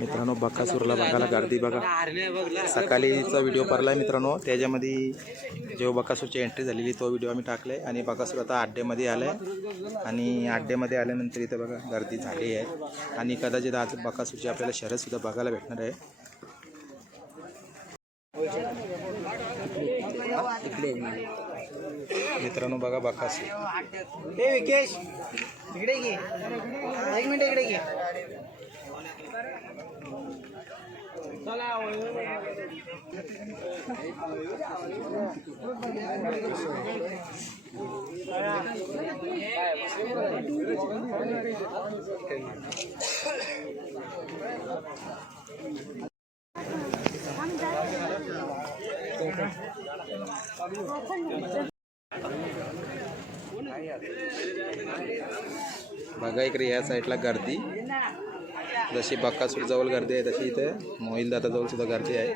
मित्रांनो बकासूरला बघायला गर्दी बघा. सकाळीचा व्हिडिओ पडलाय मित्रांनो त्याच्यामध्ये जेव्हा बकासूरची एंट्री झालेली तो व्हिडिओ आम्ही टाकलाय. आणि बकासूर आता अड्ड्यामध्ये आलाय. आणि आड्डेमध्ये आल्यानंतर इथं बघा गर्दी झाली आहे. आणि कदाचित आज बकासूरची आपल्याला शर्यत सुद्धा बघायला भेटणार आहे. मित्रांनो बघा बकासूर हे विकेश इकडे घे एक मिनिट इकडे घे बघा इकडे या साईडला गर्दी. जशी बक्कासूर जवळ गर्दी आहे तशी इथे मोहिल दादा जवळ सुद्धा गर्दी आहे.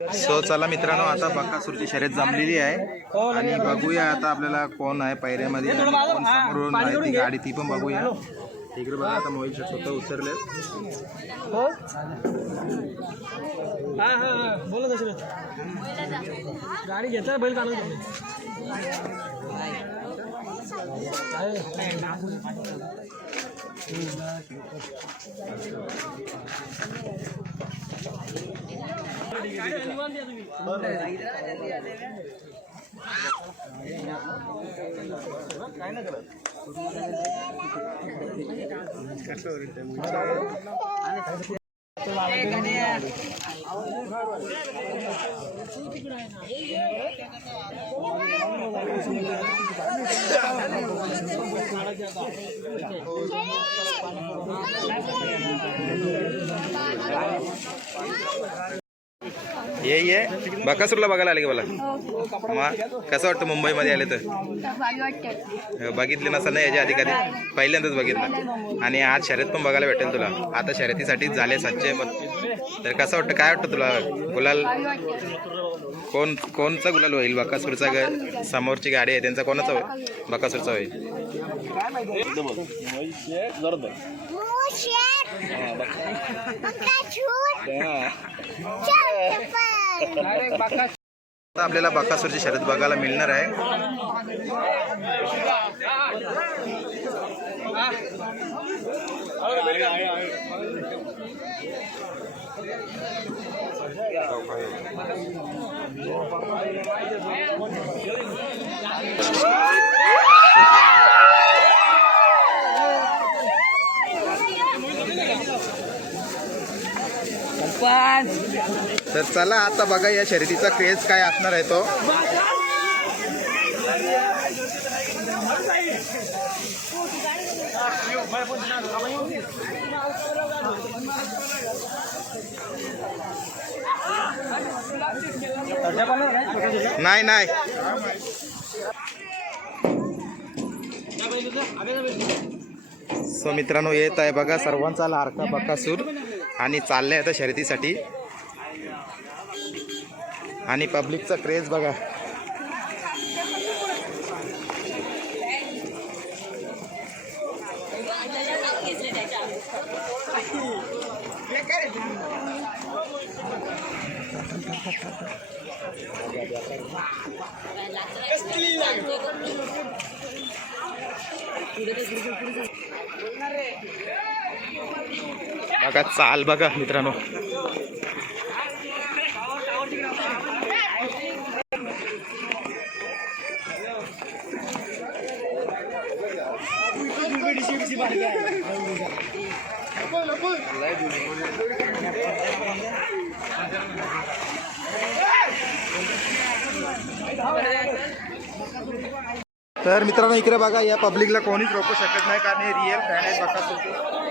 सो चला मित्रांनो आता बक्कासूरची शर्यत जमलेली आहे. आणि बघूया आता आपल्याला कोण आहे पैऱ्यामध्ये आणि कोण समोरून आहे ती गाडी ती पण बघूया. इकडे बघा आता मोहिल शेट स्वतः उतरले. हा हा हा. बोला दशरथ गाडी घेतला बैल काढून? Kayaknya ये ये. बकासूरला बघायला आले का मला? मग कसं वाटतं मुंबईमध्ये आले तर? बघितले नसेल ना याच्या आधी कधी? पहिल्यांदाच बघितलं. आणि आज शर्यत पण बघायला भेटेल तुला. आता शर्यतीसाठी झाले सच्चे पण. तर कसं वाटतं? काय वाटतं तुला? गुलाल कोण कोणचा गुलाल होईल? बकासूरचा ग समोरची गाडी आहे त्यांचा कोणाचा होईल? बकासूरचा होईल. आता आपल्याला बकासूरची शर्यत बघायला मिळणार आहे. तर चला आता बघा या शर्यतीचा क्रेज काय असणार आहे तो. नाही नाही. सो मित्रांनो येत आहे बघा सर्वांचा लाडका बकासूर. आणि चालले आता शर्यतीसाठी. आणि पब्लिकचा क्रेज बघा. बघा चाल बघा मित्रांनो. तर मित्रांनो इकडे बघा या पब्लिकला कोणीच रोखू शकत नाही कारण हे रिअल फॅन आहेत बघा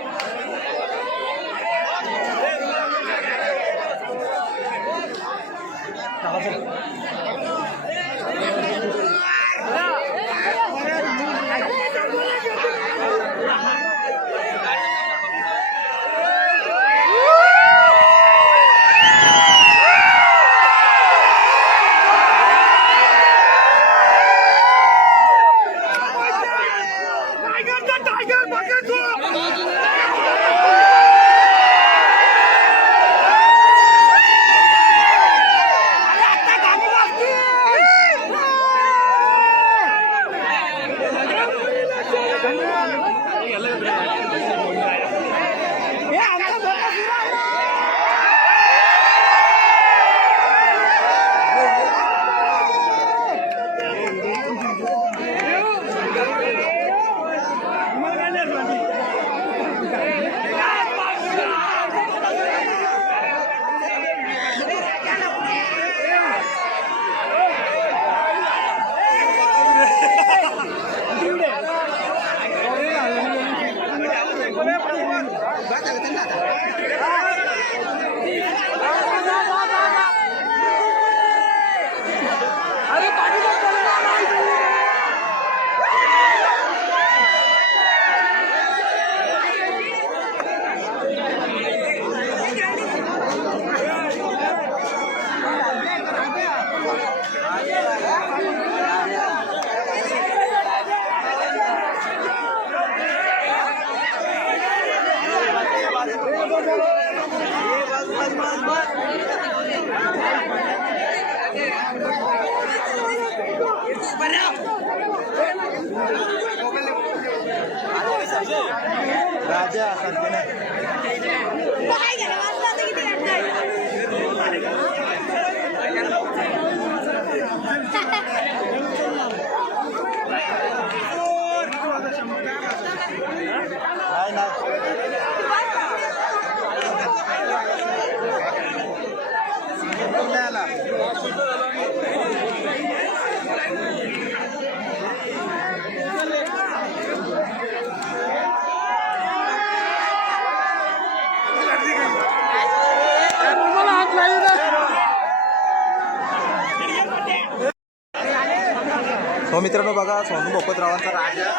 हो मित्रांनो बघा सोनू भोपतरावांचा राजा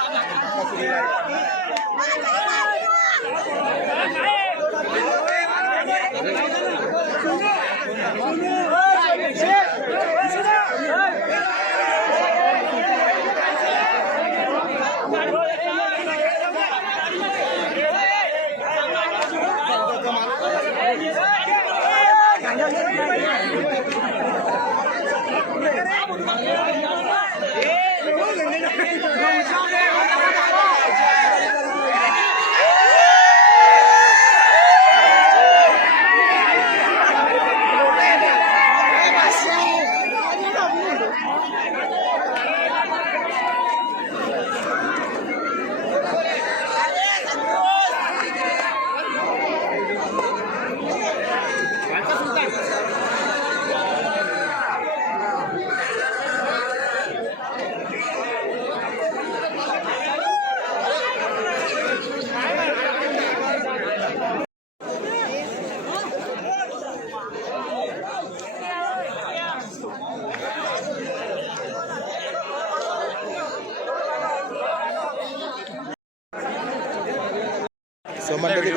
सो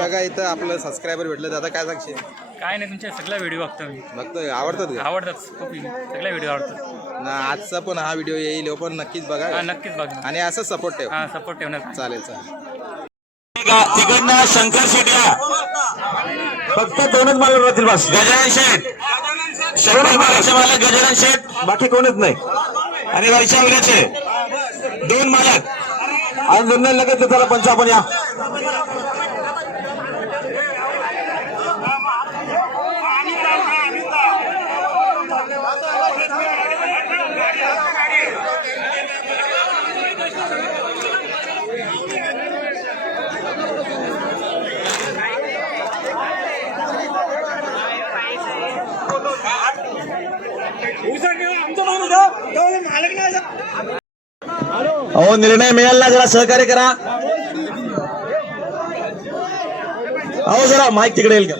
बघा इथं आपलं सबस्क्रायबर भेटलं. दादा काय सांगशील? काय नाही तुमचे सगळे व्हिडिओ बघतो मी. फक्त आवडतात का? आवडतात खूप. सगळे व्हिडिओ आवडतात. ना आजचा पण हा व्हिडिओ येईल हो पण नक्कीच बघा. नक्कीच बघणार आणि असं सपोर्ट ठेव. हा सपोर्ट ठेवणार. चालेल चालेल. तिकडनं शंकर शेट या. फक्त दोनच मालक राहतील बस. गजानन शेठ. शंकर मालकचे मालक गजानन शेठ. बाकी कोणच नाही. आणि वैशालीचे दोन मालक. आणि दोन लगेच त्याला पंच आपण या. अहो निर्णय मिळेल ना जरा सहकार्य करा. अहो जरा माईक तिकडे येईल का?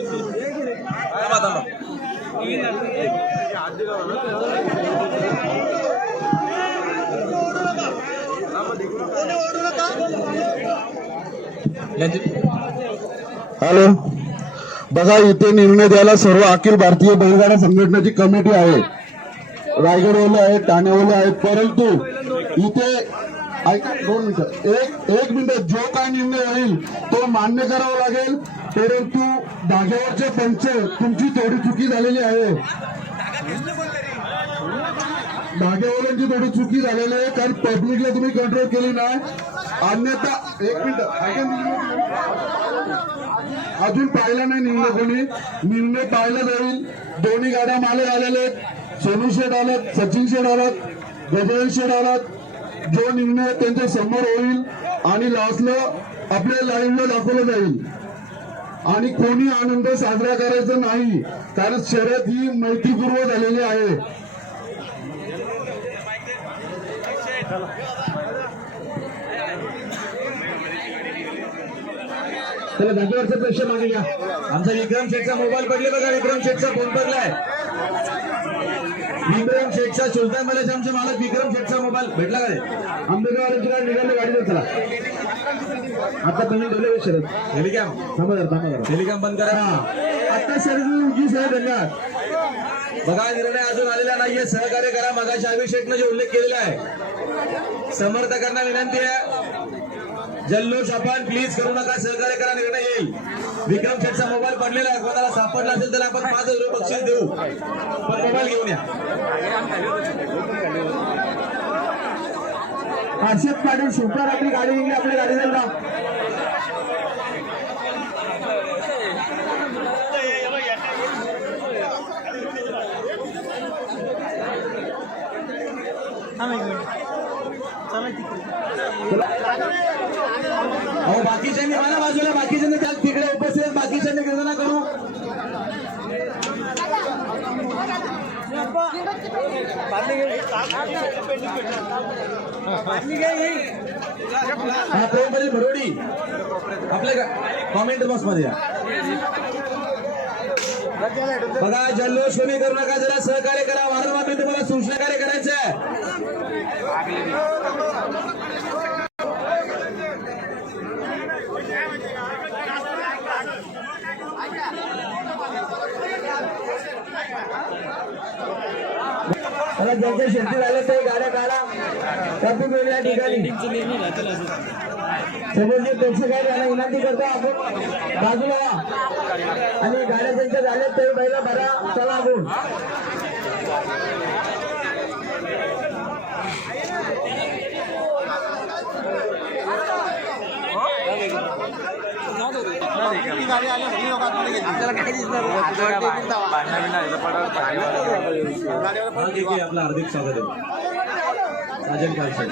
हॅलो. बघा इथे निर्णय द्यायला सर्व अखिल भारतीय बैलगाडा संघटनेची कमिटी आहे. रायगडवाले आहेत ठाणेवाले आहेत परंतु इथे ऐका दोन मिनिटं. एक एक मिनिट. जो काय निर्णय होईल तो मान्य करावा लागेल. परंतु धाग्यावरचे पंच तुमची थोडी चुकी झालेली आहे. धाग्यावाल्यांची थोडी चुकी झालेली आहे कारण पब्लिकला तुम्ही कंट्रोल केली नाही. अन्यथा एक मिनिट. ऐका अजून पाहिला नाही निर्णय कोणी. निर्णय पाहिला जाईल. दोन्ही गाड्या माले आलेले आहेत. सोनू शेठ आलात सचिन शेठ आलात गजानन शेठ आलात. जो निर्णय त्यांच्यासमोर होईल आणि लास्टला आपल्या लाईनला दाखवलं जाईल. आणि कोणी आनंद साजरा करायचा नाही कारण शर्यत ही मैत्रीपूर्व झालेली आहे. त्याला जागेवरचे पैसे मागे घ्या. आमचा विक्रम शेठचा मोबाईल पडले बघा विक्रम शेठचा फोन पडलाय. विक्रम शेठचा सुलतान मलाचे आमचे मालक विक्रम शेठचा मोबाईल भेटला का रे? आंबेगावची गाडी निघाली गाडी चला. आता तुम्ही ठेवले शरद. टेलिकॅम. थांबा जरा थांबा जरा. टेलिकॅम बंद करा. आता शरद उंची आहे धन्यवाद बघा निर्णय अजून आलेला नाहीये. सहकार्य करा. मगाशी अभिषेक शेठनं जे उल्लेख केलेला आहे. समर्थकांना विनंती आहे. जल्लोष आपण प्लीज करू नका. सहकार्य करा निर्णय येईल. विक्रम शेठचा मोबाईल पडलेला आहे. कोणाला सापडला असेल तर आपण पाच हजार रुपये बक्षीस देऊ. पण मोबाईल घेऊन या. हर्षद पाटील सुपर आपली गाडी निघली आपल्या गाडी जा. अहो बाकीच्यांनी मला बाजूला बाकीच्यांनी त्या तिकडे उपस्थित आहेत, बाकीच्यांनी गर्जना करू हा भरोडी आपल्या कॉमेंट बॉक्समध्ये या. बघा जल्लोष कमी करू नका जरा सहकार्य करा. वारंवार मी तुम्हाला सूचना कार्य करायचं आहे. मला ज्यांच्या शेती झाल्या ते गाड्या काढा. ट्रॅफिक वेळ या ठिकाणी. समोरचे प्रेक्षक आहे त्यांना विनंती करतो आपण बाजूला या. आणि गाड्या ज्यांच्या झाल्या ते पहिला भरा चला आपण. आपलं हार्दिक स्वागत आहे. राजन कालसे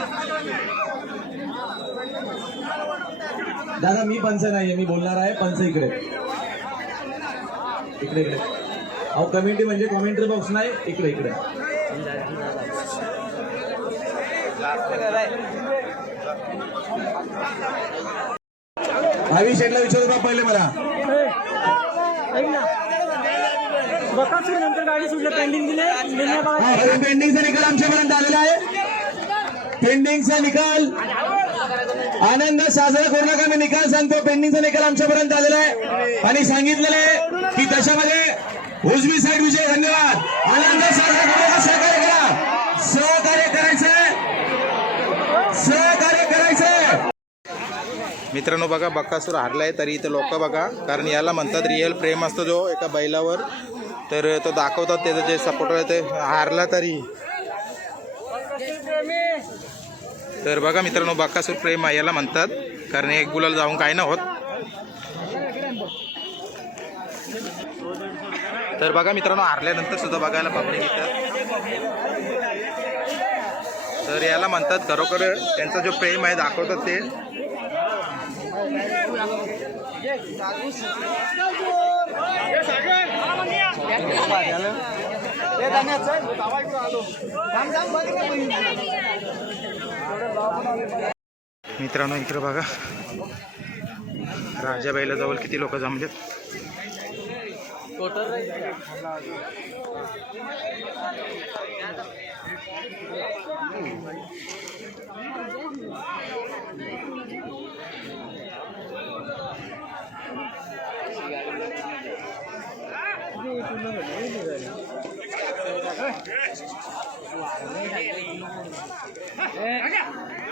दादा मी पंच नाहीये मी बोलणार आहे पंच इकडे. इकडे इकडे. अहो कमेंटी म्हणजे कॉमेंट्री बॉक्स नाही इकडे इकडे. भावी शेटला विचारू का पहिले मला. नंतर गाडी पेंडिंग दिले हा, पेंडिंगचा निकाल आमच्यापर्यंत आलेला आहे. पेंडिंगचा निकाल. आनंद साजरा करू नका मी निकाल सांगतो. पेंडिंगचा निकाल आमच्यापर्यंत आलेला आहे. आणि सांगितलेलं आहे की त्याच्यामध्ये उजवी साईड विजय धन्यवाद. आनंद साजरा करू नका सहकार्य करा. सहकार्य करायचंय सहकार्य करायचंय मित्रांनो बघा बक्कासूर हारलाय तरी इथं लोक बघा कारण याला म्हणतात रिअल प्रेम असतो जो एका बैलावर. तर तो दाखवतात त्याचं जे सपोर्टर आहे ते हारला तरी. तर बघा मित्रांनो बक्कासूर प्रेम आहे याला म्हणतात कारण एक गुलाल जाऊन काय ना होत. तर बघा मित्रांनो हारल्यानंतर सुद्धा बघायला पब्लिक येतात तर याला म्हणतात खरोखर त्यांचा जो प्रेम आहे दाखवतात ते. मित्रांनो इतर बघा. राजाबाईला जवळ किती लोक जमलेत? टोटल 哎，拿去。